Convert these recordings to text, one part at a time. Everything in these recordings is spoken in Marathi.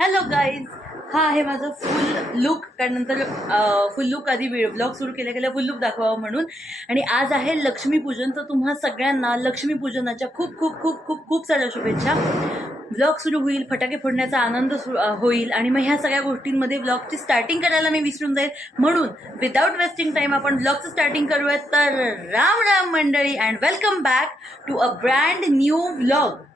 हॅलो गाईज, हा आहे माझं फुल लुक. त्यानंतर फुल लुक आधी ब्लॉग सुरू केल्या फुल लुक दाखवावं म्हणून. आणि आज आहे लक्ष्मीपूजन, तर तुम्हा सगळ्यांना लक्ष्मीपूजनाच्या खूप खूप खूप खूप खूप साऱ्या शुभेच्छा. व्लॉग सुरू होईल, फटाके फोडण्याचा आनंद होईल आणि मग ह्या सगळ्या गोष्टींमध्ये व्लॉगची स्टार्टिंग करायला मी विसरून जाईल. म्हणून विदाऊट वेस्टिंग टाईम आपण व्लॉगचं स्टार्टिंग करूयात. तर राम राम मंडळी and welcome back to a brand new vlog.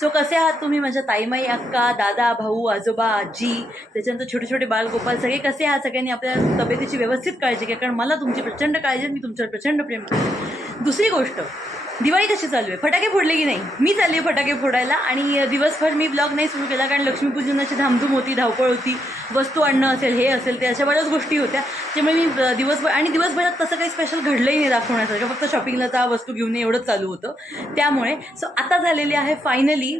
So कसे आहात तुम्ही, माझ्या ताईमाई, अक्का, दादा, भाऊ, आजोबा, आजी, त्याच्यानंतर छोटे छोटे बालगोपाल, सगळे कसे आहात? सगळ्यांनी आपल्या तब्येतीची व्यवस्थित काळजी घ्या, कारण मला तुमची प्रचंड काळजी आहे. मी तुमच्यावर प्रचंड प्रेम करते. दुसरी गोष्ट, दिवाळी कशी चालू आहे? फटाके फोडले की नाही? मी चालली आहे फटाके फोडायला. आणि दिवसभर मी ब्लॉग नाही सुरू केला, कारण लक्ष्मीपूजनाची धामधूम होती, धावपळ होती, वस्तू आणणं असेल, हे असेल ते, अशा बऱ्याच गोष्टी होत्या. त्यामुळे मी दिवसभरात तसं काही स्पेशल घडलंही नाही दाखवण्यासारखं. फक्त शॉपिंगला जा, वस्तू घेऊन ये, एवढंच चालू होतं. त्यामुळे आता झालेली आहे फायनली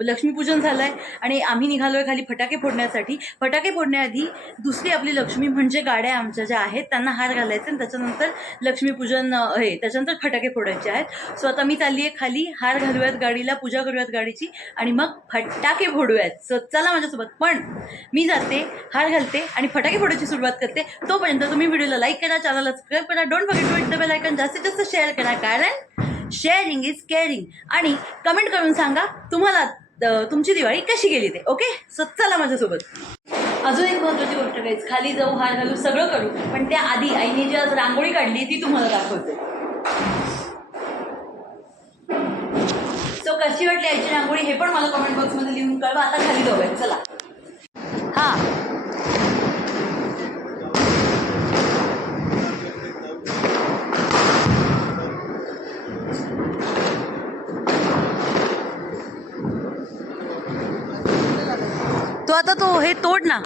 लक्ष्मीपूजन झालं आहे आणि आम्ही निघालो आहे खाली फटाके फोडण्यासाठी. फटाके फोडण्याआधी दुसरी आपली लक्ष्मी म्हणजे गाड्या आमच्या ज्या आहेत त्यांना हार घालायचे आणि त्याच्यानंतर लक्ष्मीपूजन त्याच्यानंतर फटाके फोडायचे आहेत. सो आता मी चालली आहे खाली, हार घालूयात गाडीला, पूजा करूयात गाडीची आणि मग फटाके फोडूयात. सो चला माझ्यासोबत. पण मी जाते, हार घालते आणि फटाके फोडायची सुरुवात करते. तोपर्यंत तुम्ही व्हिडिओला लाईक करा, चॅनलला सबस्क्राईब करा, don't forget to hit the bell icon, जास्तीत जास्त शेअर करा, कारण शेअरिंग इज केअरिंग. आणि कमेंट करून सांगा तुम्हाला तुमची दिवाळी कशी गेली ते. ओके, सो चला माझ्यासोबत. अजून एक महत्त्वाची गोष्ट काहीच, खाली जाऊ, हार घालू, सगळं करू, पण त्या आधी आईने जी आज रांगोळी काढली ती तुम्हाला दाखवते. सो कशी वाटली आईची रांगोळी हे पण मला कमेंट बॉक्समध्ये लिहून कळवा. आता खाली जाऊयात, चला. हा, तो आता तो हे तोड ना.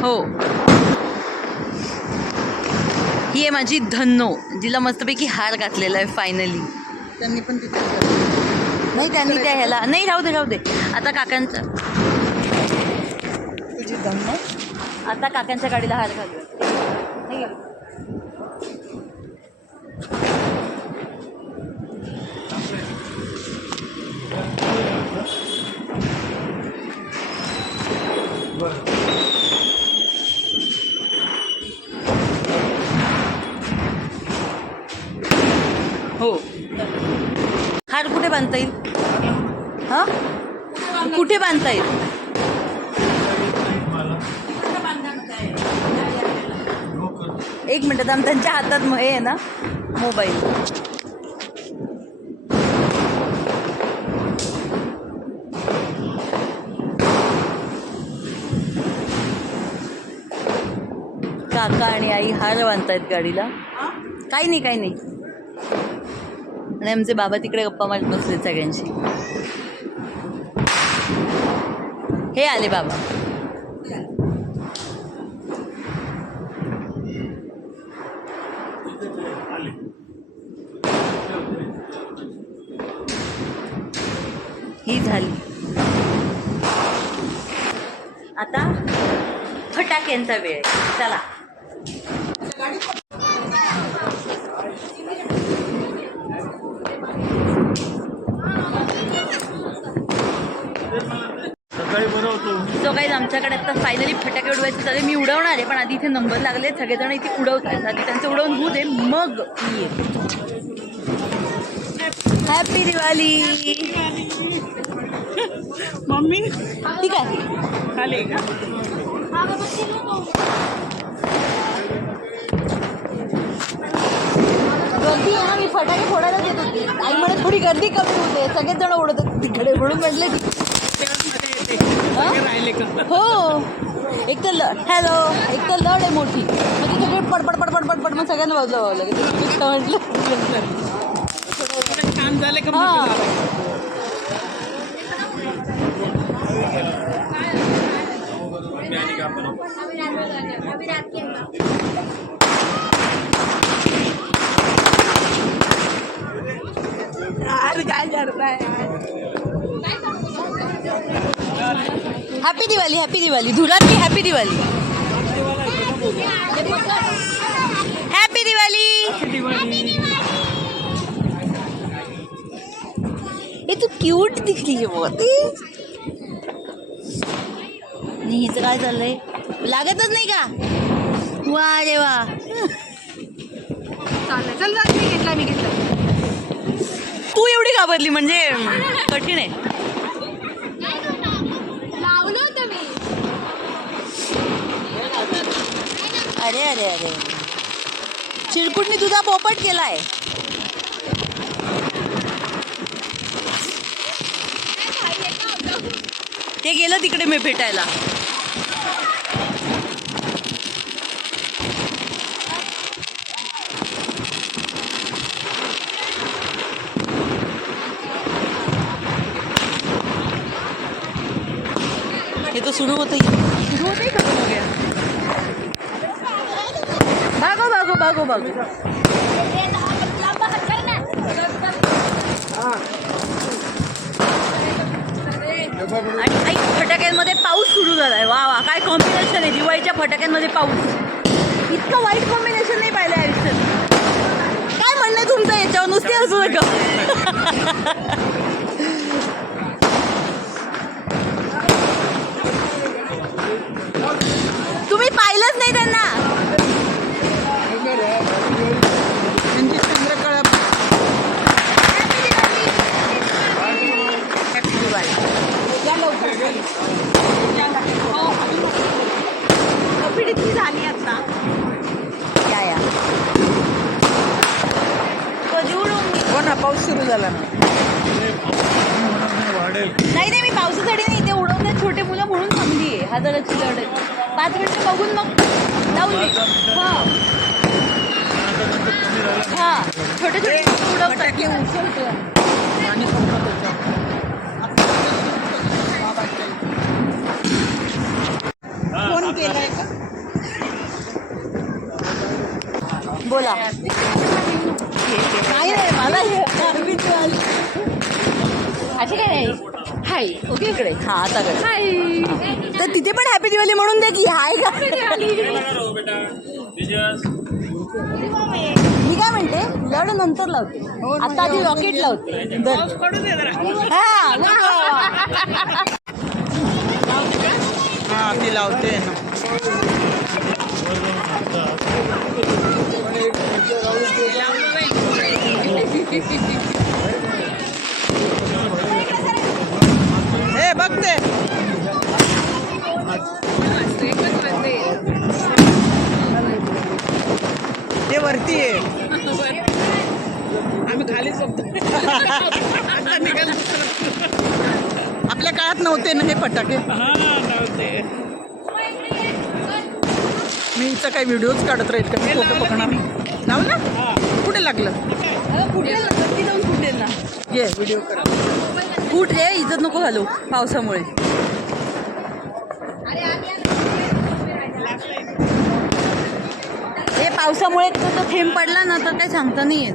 हो, ही आहे माझी धन्नो, जिला मस्तपैकी हार घातलेला आहे फायनली. त्यांनी पण तिथे नाही, त्यांनी त्या ह्याला नाही, राहू दे. आता काकांचं, तुझी धम्म. आता काकांच्या गाडीला हार घालूया. हो, हार कुठे बांधता येईल? हा, कुठे बांधता येईल? एक मिनिट थांब, त्यांच्या हातात हे आहे ना मोबाईल. काका आणि आई हार बांधतायत गाडीला. काही नाही. आणि आमचे बाबा तिकडे गप्पा मारत बसले सगळ्यांशी. हे आले बाबा. ही झाली. आता फटाक्यांचा वेळ आहे, चला. सो काही आमच्याकडे आता फायनली फटाके उडवायचे चालेल. मी उडवणार आहे, पण आधी इथे नंबर लागले, सगळेजण इथे उडवत आहेत. आधी त्यांचं उडवून होऊ दे, मग मी येते. Happy Diwali mummy. ठीक आहे, आले का? गर्दी आहे ना, मी फटाके फोडायला येत होते. आई म्हणे थोडी गर्दी कमी होते, सगळेच जण उडत होते तिकडे, म्हणून म्हटलं की हो. एक तर हॅलो, एक तर लढ आहे मोठी, म्हणजे सगळे पडपड मग सगळ्यांना वाजवावं लागेल म्हटलं. काम झालं का? हां, यार काय करताय? हॅपी दिवाळी, हॅपी दिवाळी, धुराची हॅपी दिवाळी, हॅपी दिवाळी. हे तू क्यूट दिसली बहुत. हिचं काय चाललंय, लागतच नाही का? वा रे वा. मी घेतला. तू एवढी घाबरली म्हणजे कठीण आहे. अरे अरे अरे, चिरकुटनी तुझा पोपट केलाय. ते गेलं तिकडे मी भेटायला. ये तो शुरू होता ही खत्म हो गया. भागो भागो भागो भागो. आणि ऐक, फटाक्यांमध्ये पाऊस सुरू झालाय. वा वा, काय कॉम्बिनेशन आहे दिवाळीच्या फटाक्यांमध्ये पाऊस. इतकं वाईट कॉम्बिनेशन नाही पाहिलं आयुष्यात. काय म्हणणं आहे तुमचं याच्यावर, नुसते असू नका. तुम्ही पाहिलंच नाही त्यांना. त्यांची चंद्रकळा. हॅपी दिवाळी. कपिडीची झाली आता. या कधी उडून. हो ना, पाऊस सुरू झाला ना. नाही नाही, मी पावसासाठी नाही, ते उडवतात छोटे मुलं म्हणून थांबली आहे. हजाराची लढत. 5 मिनिटं बघून मग लावून दे. हां हां, छोटे छोटे उडवतात. आणि फोन केलाय का? बोला. नाही रे, मला अशी काय नाही. हाय, ओके इकडे. हां, आता कडे. हाय. तर तिथे पण हॅपी दिवाळी म्हणून दे की हाय का. मी काय म्हणते, लढ नंतर लावते. आता आधी रॉकेट लावते. पाऊस पडू दे जरा. हां, वा वा वा. हा, ती लावते ना. हे बघते. ते वरती आहे. आम्ही खालीच बघतो. आपल्या काळात नव्हते ना हे फटाके. मी इथं काही व्हिडिओज काढत राहील का? मी फोटो बघणार. लावलं? कुठे लागलं? फुटेल ना. ये व्हिडिओ करा. फूट रे, इज्जत नको घालू पावसामुळे. हे पावसामुळे तो थेंब पडला ना तर काही सांगता नाही येत.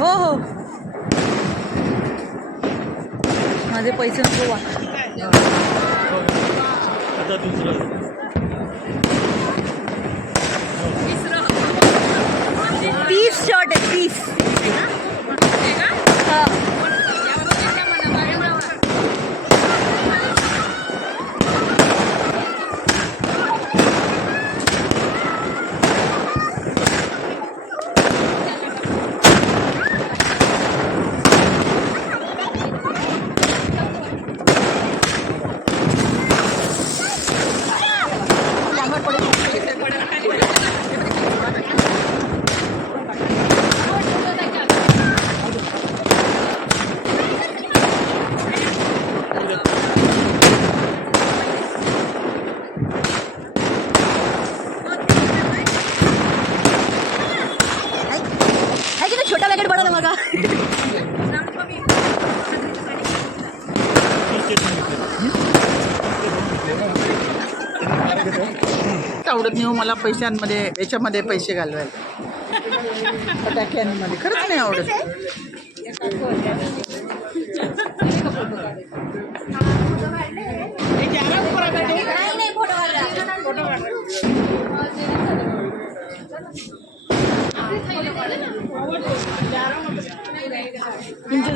हो हो, माझे पैसे नको वा. पीस शर्ट आहे, पीस. हा. छोटा पॅकेट बनव ना बघा. आवडत नाही हो मला पैशांमध्ये, याच्यामध्ये पैसे घालवायला. फटाक्यांमध्ये खरंच नाही आवडत.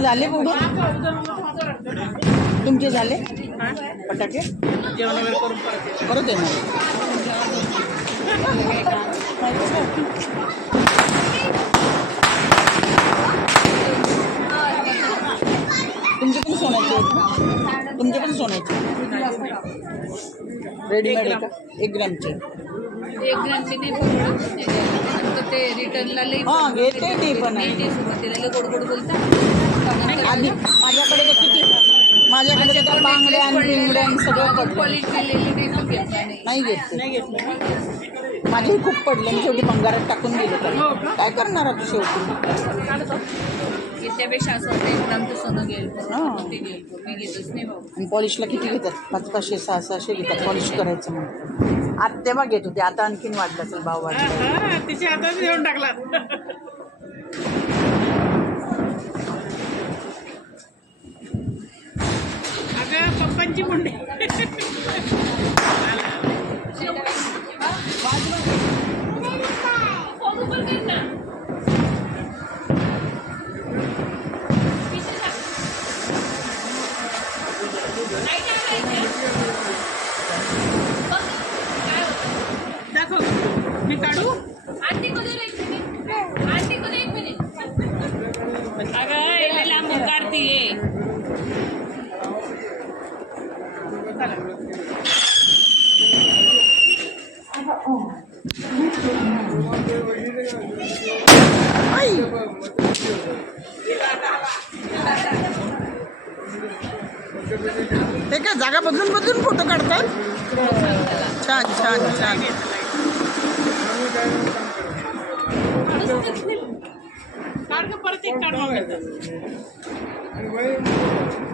झाले उडून? तुमचे झाले फटाके? परत येणार. तुमचे पण सोन्याचे आहेत ना? तुमचे पण सोन्याचे रेडीमेड आहे का? 1 ग्रॅमचे? 1 ग्रॅमचे नाही परवडत. ते रिटर्नला लई हां घेते ती पण आहे. ते सुरुवातीला लई गोड गोड बोलतात. आधी माझ्याकडे तर किती, माझ्याकडे तर बांगड्या आणि बिंगड्या आणि सगळं पडलं. क्वालिटी केलेली नाही पण घेतला नाही. नाही घेतले. माझेही खूप पडले आणि शेवटी भंगारात टाकून दिले. काय करणार आता शेवटी? त्यापेक्षा असं होतं 1 ग्रामचं सोनं घेईल हां. ते घेईल मी घेतच नाही भाऊ. आणि पॉलिशला किती घेतात? 500-500 600 घेतात पॉलिश करायचं म्हणून. आता तेव्हा घेत होते, आता आणखीन वाढलं असेल भाव वाढला. तिच्या हातात घेऊन टाकला. अगं पप्पांची मुंडी. दाखव मी काढू. अगं लई लांबून काढतीये. आई! ते काय जागा बदलून बदलून फोटो काढतात? छान छान छान. काढ गं, परत एक काढ मग.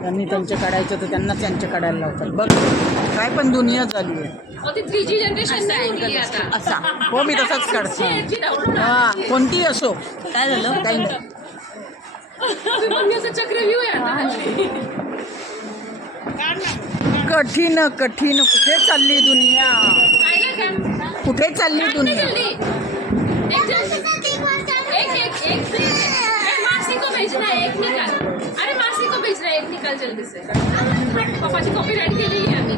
त्यांनी त्यांचे काढायचं तर त्यांना त्यांचे काढायला लावतात. बघ काय पण दुनिया झाली आहे. ती 3G जनरेशन नाही उरली आता. असा हो, मी तसाच काढतो. हा कोणतीही असो. काय झालं? काही नाही. अभिमन्यूचं चक्रव्यूह आहे आता. काढ ना. कठीण कठीण. कुठे चालली दुनिया? पाहिलं का? कुठे चालली दुनिया? जल्दी एक मासी को भेजना है, एक निकाल. अरे मासी को भेजना है, एक निकाल जल्दी से. पप्पाची कॉपी राईट केलेली आहे आम्ही.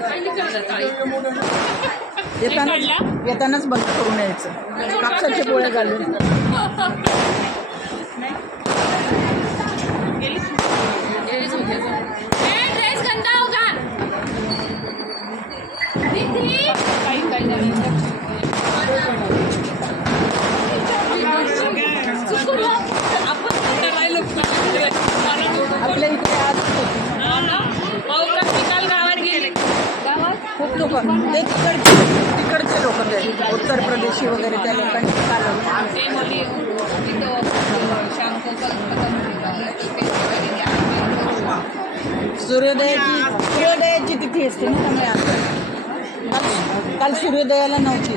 काय निकाल जाता येतानाच बंद करून यायचं. कापसाचे पोळे घालून. ड्रेस गंदा होगा. आपल्या इकडे आज निकाल गावात गेले. खूप लोक ते तिकडचे लोक ते उत्तर प्रदेशी वगैरे त्या लोकांनी कालवलं. ते मुली तिथं शांत सूर्योदयाची तिथी असते ना, त्यामुळे आज काल सूर्योदयाला नव्हती.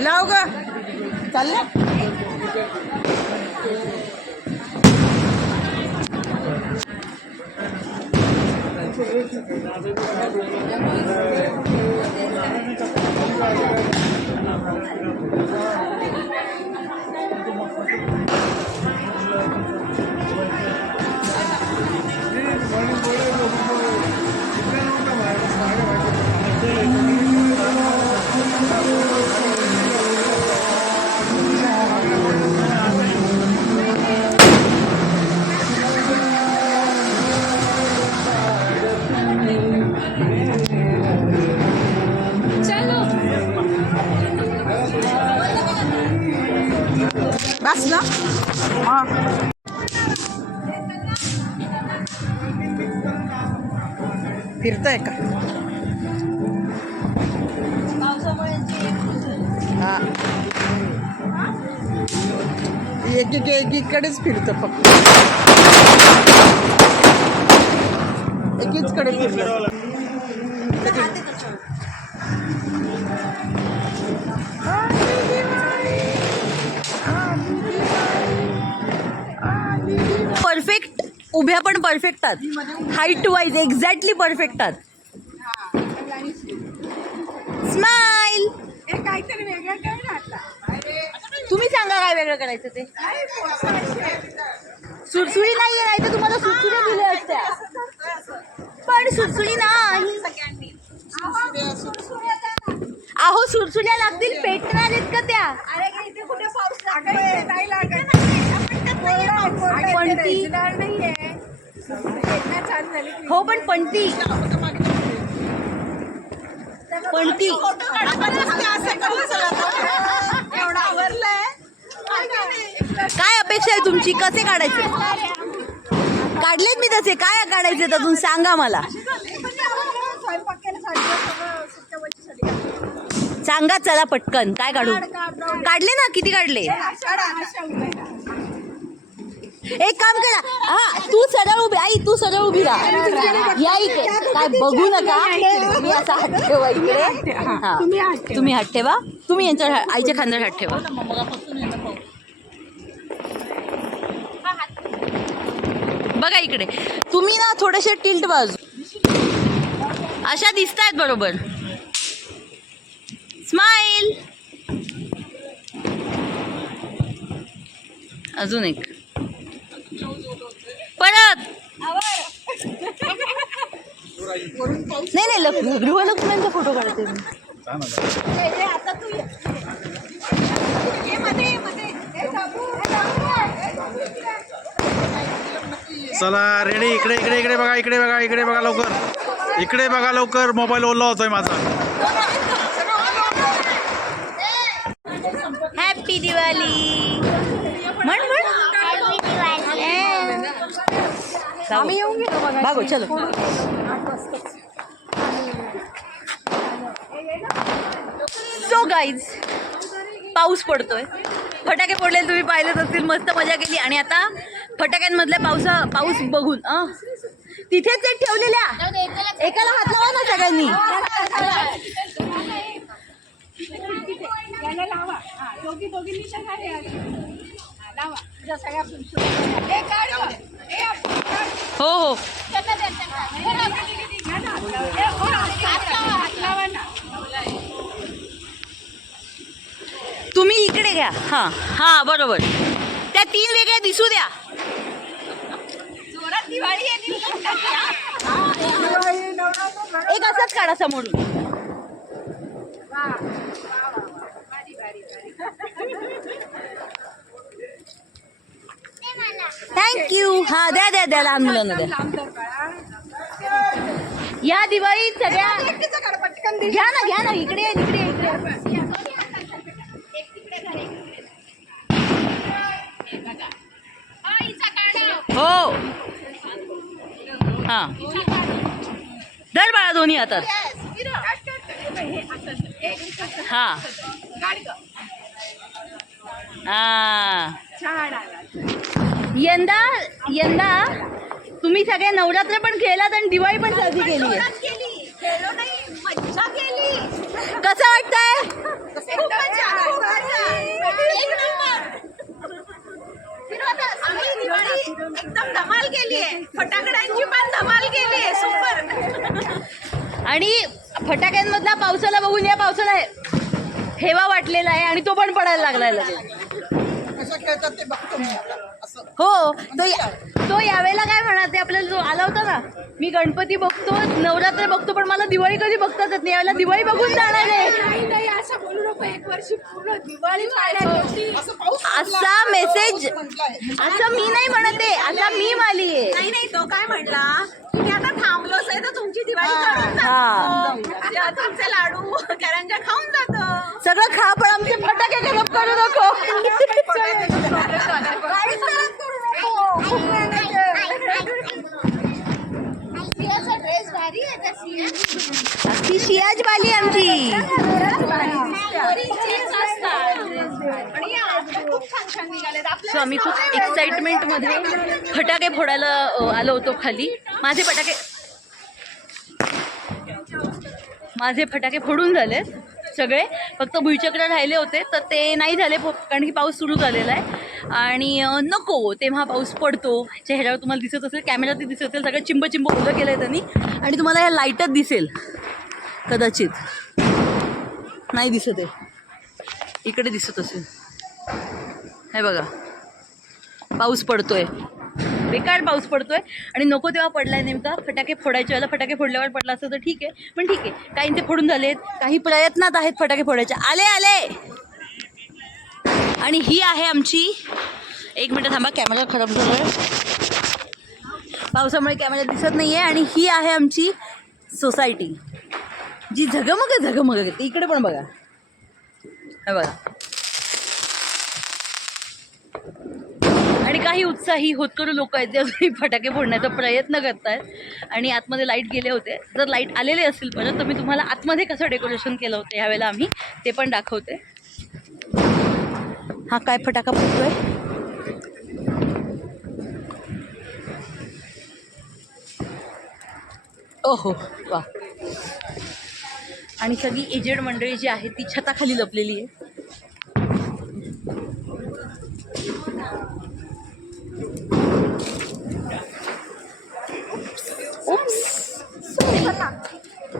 लाव ग चाललं. बस ना. हां फिरताय का? हां एकीकडेच फिरतं फक्त, एकीच कडे फिरलं. परफेक्ट उभ्या पण परफेक्ट आहात, हाईट वाईज एक्झॅक्टली परफेक्ट आहात. स्माइल. काहीतरी वेगळं काय राहता. तुम्ही सांगा काय वेगळं करायचं ते. सुरसुळी नाहीये, नाही तर तुम्हाला सुरसुळ्या दिल्या असत्या, पण सुरसुळी नाही. अहो सुरसुळ्या लागतील, पेटणार आहेत का त्या? कुठे पाऊस नाही लागत. पणती. हो पण पणती पणती काय अपेक्षा आहे तुमची? कसे काढायचे? काढलेत मी तसे. काय काढायचे अजून सांगा मला. सांगा चला पटकन. काय काढू? काढले ना, किती काढले? एक काम करा, हा तू सरळ उभी, आई तू सरळ उभी राहा, या इथे. काय बघू नका, तुम्ही असा हात ठेवा इकडे. हा तुम्ही हात ठेवा, तुम्ही यांच्या आईच्या खांद्यावर हात ठेवा. बघा इकडे, तुम्ही ना थोडेसे टिल्ट बाजू अशा दिसतायत बरोबर. स्माइल. अजून एक परत. नाही नाही, गृहलक्ष्म्यांचा फोटो काढते मी. चला रेडी. इकडे इकडे इकडे बघा, इकडे बघा, इकडे बघा लवकर, इकडे बघा लवकर. मोबाईल ओला होतोय माझा. हॅपी दिवाळी म्हण आम्ही येऊन गेलो भागो चलो. सो गाईज, पाऊस पडतोय, फटाके पडले तुम्ही पाहिलेच असतील, मस्त मजा केली. आणि आता फटाक्यांमधल्या पाऊस बघून तिथेच एक ठेवलेल्या एकाला हात लावा ना सगळ्यांनी. हो हो तुम्ही इकडे घ्या. हा हा बरोबर, त्या 3 वेगळ्या दिसू द्या. एक असाच काढा समोरून. थँक्यू. हा द्या द्या द्या, लहान मुलांना द्या. या दिवाळीत सगळ्या घ्या ना इकडे इकडे इकडे. हो हा धर बाळा दोन्ही हातात. हा यंदा तुम्ही सगळे नवरात्र पण खेळलात आणि दिवाळी पण साजरी केली. कसं वाटतंय? एकदम धमाल केली आहे, फटाकड्यांची पण धमाल केली आहे. सुपर. आणि फटाक्यांमधला पावसाला बघून या पावसाला हेवा वाटलेला आहे आणि तो पण पडायला लागलाय लगेच. कशा खेळतात ते बघतो मी आता. असं हो तो यावेळेला काय म्हणत ते आपल्याला जो आला होता ना, मी गणपती बघतो, नवरात्र बघतो, पण मला दिवाळी कधी बघताच येत नाही. यावेळेला दिवाळी बघून जाणार आहे. नाही असं बोलू नको. 1 वर्षी पूर्ण दिवाळी पाहिजे. असं पाऊस असा मेसेज म्हटलंय. असं मी नाही म्हणत आहे, आता मी माली आहे. नाही तो काय म्हटला, तुम्ही आता थांबलोच आहे तर तुमची दिवाळी करून हा. आता तुमचे लाडू करंजा खाऊन जातो. सगळं खा, पण आमचे फटाके खराब करू नको. ड्रेस भारी आहे. ती शियाज बाली आमची. आणि खूप छान छान निघालेत आपले. सो आम्ही खूप एक्साइटमेंटमध्ये फटाके फोडायला आलो होतो खाली. माझे फटाके फोडून झाले सगळे, फक्त भुईचक्र राहिले होते तर ते नाही झाले कारण की पाऊस सुरू झालेला आहे आणि नको तेव्हा पाऊस पडतो. चेहऱ्यावर तुम्हाला दिसत असेल, कॅमेऱ्यात दिसत असेल, सगळं चिंब ओलं केलं आहे त्यांनी आणि तुम्हाला ह्या लाईटच दिसेल कदाचित, नाही दिसत आहे, इकडे दिसत असेल. हे बघा पाऊस पडतोय, बेकार पाऊस पडतोय आणि नको तेव्हा पडलाय नेमका. फटाके फोडायच्या वेळेला फटाके फोडल्यावर पडला असतं तर ठीक आहे, पण ठीक आहे. काहींचे फोडून झालेत, काही प्रयत्नात आहेत फटाके फोडायचे. आले आणि ही आहे आमची, एक मिनटं थांबा, कॅमेरा खराब झालाय पावसामुळे, कॅमेरा दिसत नाही आहे. आणि ही आहे आमची सोसायटी जी झगमग इकडे पण बघा, हे बघा. आणि काही उत्साही होतकरू लोक आहेत जे अजूनही फटाके फोडण्याचा प्रयत्न करत आहेत आणि आतमध्ये लाईट गेले होते. जर लाईट आलेले असतील परत तर मी तुम्हाला आतमध्ये कसं डेकोरेशन केलं होतं ह्यावेळेला आम्ही ते पण दाखवते. हा काय फटाका फुटतोय, ओहो वा. आणि सगळी एजेड मंडळी जी आहे ती छताखाली लपलेली आहे.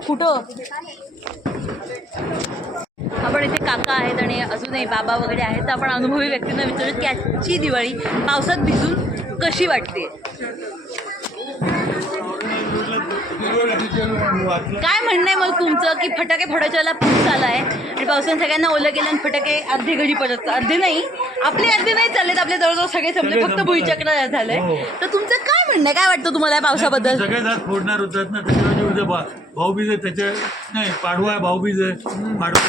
कुठं आपण इथे काका आहेत आणि अजूनही बाबा वगैरे आहेत, तर आपण अनुभवी व्यक्तींना विचारूत की आजची दिवाळी पावसात भिजून कशी वाटते. काय म्हणणं आहे मग तुमचं की फटाके फोडायच्या वेळेला पाऊस आला आहे आणि पावसाने सगळ्यांना ओलं केलं आणि फटाके अर्धे घरी परत, अर्धे नाही चाललेत, आपले जवळजवळ सगळे संपले, फक्त भुईचक्र झालंय. तर तुमचं काय म्हणणं आहे, काय वाटतं तुम्हाला या पावसाबद्दल? सगळे जात फोडणार होतात ना, त्याच्यामध्ये उद्या भाऊबीज आहे, त्याच्या नाही पाडवा आहे, भाऊबीज आहे, पाडवा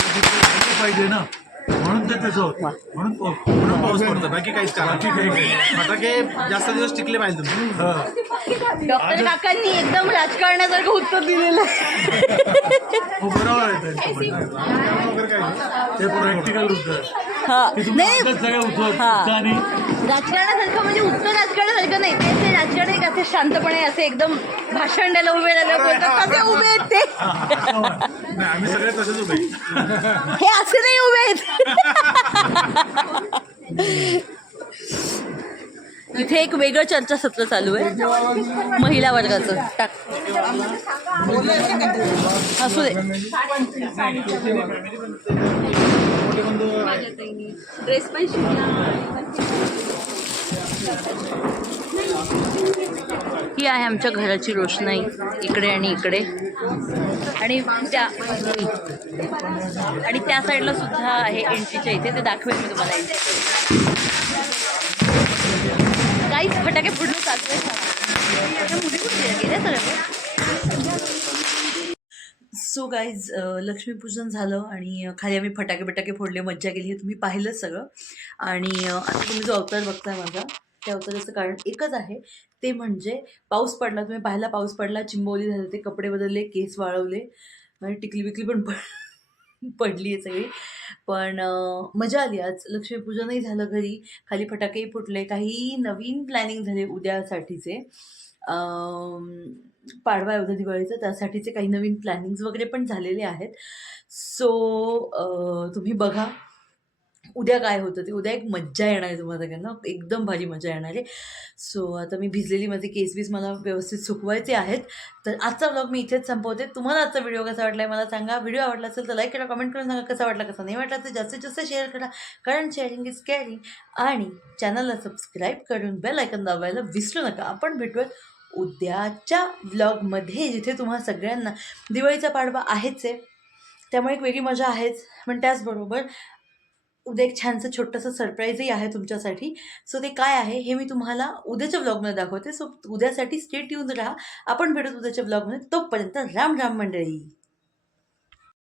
पाहिजे ना, म्हणून ते तसं होतं, म्हणून पाऊस पडतो. बाकी काहीच फटाके जास्त दिवस टिकले पाहिजे तुम्ही. डॉक्टर काकांनी एकदम राजकारणासारखं उत्तर दिलेलं आहे. हो बरोबर आहे त्यांचं म्हणणं. ते प्रॅक्टिकल उत्तर हा नाही सगळे उत्तर आणि राजकारणासारखं म्हणजे उत्तर राजकारणासारखं नाही, ते राजकारण एक असे शांतपणे असे एकदम भाषण द्यायला उभे राहिला बोलतात तसे उभे आहेत ते. नाही, आम्ही सगळे तसेच उभे. हे असे नाही उभे आहेत. इथे एक वेगळं चर्चासत्र चालू आहे महिला वर्गाचं. टाक असू दे. ड्रेस पण ही आहे आमच्या घराची रोषणाई इकडे आणि इकडे, आणि त्या साईडला सुद्धा आहे एंट्रीच्या इथे, ते दाखवेल मी तुम्हाला एंट्री. काहीच फटाके फोडणं चालू आहे. मुली कुठे गेल्या सगळं. सो गाईज लक्ष्मीपूजन झालं आणि खाली आम्ही फटाके फोडले, मज्जा केली, हे तुम्ही पाहिलंच सगळं. आणि आता तुम्ही जो अवतार बघताय माझा, त्या अवताराचं कारण एकच आहे, ते म्हणजे पाऊस पडला. तुम्ही पाहिला पाऊस पडला, चिंबवली झाले, ते कपडे बदलले, केस वाळवले आणि टिकली बिकली पण पडली आहे सगळी. पण मजा आली. आज लक्ष्मीपूजनही झालं घरी, खाली फटाकेही फुटले, काही नवीन प्लॅनिंग झाले उद्यासाठीचे. पाडवा आहे उद्या दिवाळीचं, त्यासाठीचे काही नवीन प्लॅनिंग्स वगैरे पण झालेले आहेत. सो तुम्ही बघा उद्या काय होतं ते. उद्या एक मज्जा येणार आहे तुम्हाला सगळ्यांना, एकदम भारी मजा येणार आहे. सो आता मी भिजलेली माझे केस मला व्यवस्थित सुकवायचे आहेत. तर आजचा व्लॉग मी इथेच संपवते. तुम्हाला आजचा व्हिडिओ कसा वाटला आहे मला सांगा. व्हिडिओ आवडला असेल तर लाईक करा, कमेंट करून सांगा कसा वाटला, कसा नाही वाटला. तर जास्तीत जास्त शेअर करा, कारण शेअरिंग इज केअरिंग. आणि चॅनलला सबस्क्राईब करून बेल आयकॉन दाबायला विसरू नका. आपण भेटूयात उद्याच्या व्लॉगमध्ये, जिथे तुम्हाला सगळ्यांना दिवाळीचा पाडवा आहेच आहे, त्यामुळे एक वेगळी मजा आहेच, पण त्याचबरोबर उद्या एक छानसं छोटंसं सरप्राईजही आहे तुमच्यासाठी. सो ते काय आहे हे मी तुम्हाला उद्याच्या व्लॉगमध्ये दाखवते. सो उद्यासाठी स्टे ट्यून राहा. आपण भेटूत उद्याच्या व्लॉगमध्ये. तोपर्यंत राम राम मंडळी.